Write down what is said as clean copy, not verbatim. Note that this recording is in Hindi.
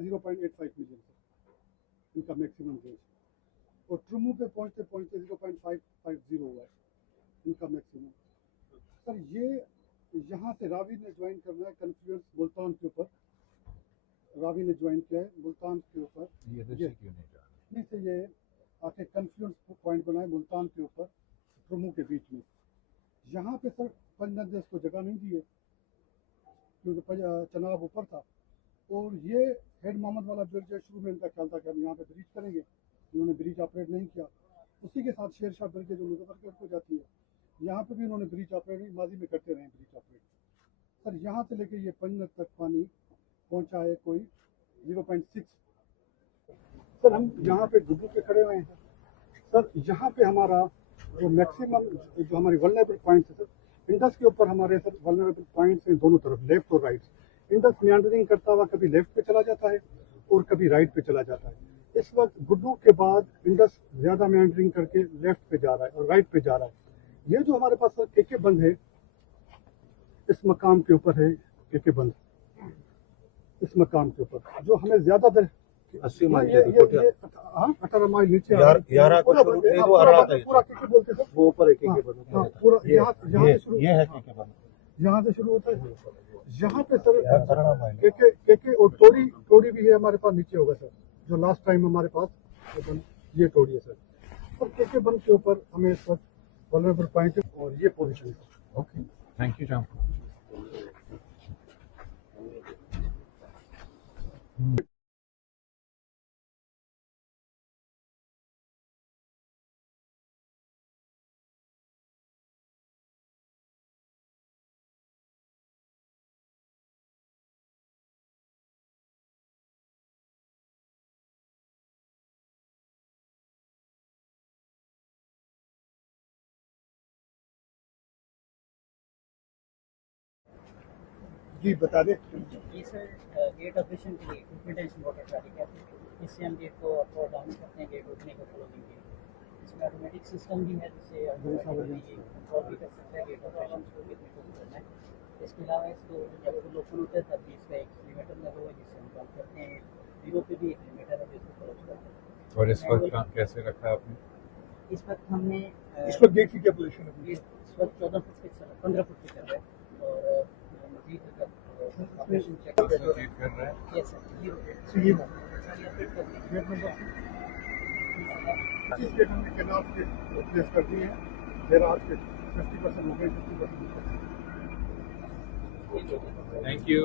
है 0.85 मिलियन सर, इनका मैक्सिमम रेंज। और ट्रुमू पे पहुंचते पहुंचते 0.550 हुआ है इनका मैक्सिमम। सर ये यहाँ से रावी ने ज्वाइन करना है कन्फ्लुएंस मुल्तान के ऊपर, रावी ने ज्वाइन किया है मुल्तान के ऊपर। ये क्यों नहीं जा नहीं से ये आके कन्फ्लुएंस पॉइंट बनाए मुल्तान के ऊपर ट्रुमू के बीच में। यहाँ पे सर पंजन ने इसको जगह नहीं दी है क्योंकि चनाब ऊपर था। और ये हेड मोहम्मद वाला ब्रिज है, शुरू में इनका ख्याल था कि हम यहाँ पे ब्रिज करेंगे, इन्होंने ब्रिज ऑपरेट नहीं किया। उसी के साथ शेरशाह ब्रिज जो मुजफ्फरपुर को जाती है, यहाँ पे भी इन्होंने ब्रिज ऑपरेट माजी में करते रहे ब्रिज ऑपरेट। सर यहाँ से लेके ये पंजनत तक पानी पहुँचा है कोई 0.6। सर हम यहाँ पे गुड्डू पे खड़े हुए हैं सर, यहाँ पे हमारा जो मैक्सिमम जो हमारी वल्नरेबल पॉइंट्स है सर, इंडस के ऊपर हमारे सर वल्नरेबल पॉइंट्स हैं दोनों तरफ, लेफ्ट और राइट। इंडस मेंडरिंग करता हुआ कभी लेफ्ट पे चला जाता है और कभी राइट पे चला जाता है। इस वक्त गुड्डू के बाद इंडस ज्यादा मेंडरिंग करके लेफ्ट पे जा रहा है और राइट पे जा रहा है। ये जो हमारे पास सर केके बंद है, इस मकाम के ऊपर है केके बंद, इस मकाम के ऊपर जो हमें ज्यादा देर 80 माइल 18 माइल नीचे पूरा केके बोलते सर, वो ऊपर है पूरा यहाँ से शुरू, ये है केके बंद, यहाँ से शुरू होता है। यहाँ पे सर केके और टोड़ी भी है हमारे पास नीचे होगा सर, जो लास्ट टाइम हमारे पास ये टोड़ी है सर। और केके बंद के ऊपर हमें इस वक्त वल्नरेबल पॉइंट और ये पोजीशन है। ओके, थैंक यू जाम। जी बता दें। जी सर, गेट ऑपरेशन के लिए इक्विपमेंट वाटर ट्रैफिक है, इससे हम गेट को अप और डाउन करते हैं, गेट ओपनिंग को क्लोजिंग के लिए। इसमें ऑटोमेटिक सिस्टम भी है जिससे कंट्रोल भी कर सकते हैं गेट ऑपरेशन को कितने को करना है। इसके अलावा इसको जब फुल ओपन होता है तब भी इसका एक लिमिटर लगा हुआ है जिससे हम बंद करते हैं। जीरो पे भी एक लिमिटर है जिसको क्लोज करते हैं। और इस वक्त काम कैसे रखा है आपने? इस वक्त हमने इस वक्त गेट की क्या पोजीशन है? इस वक्त 14 फुट के 15 फुट की कर रहा है और मजीद अगर ऑपरेशन चेक कर रहा है। यस सर, ये ये अपडेट कर देंगे। गेट नंबर 25 गेट हमने कैनाल के रिप्लेस कर दिए हैं। फिर आज के 50% हो गए, 50%। Thank you.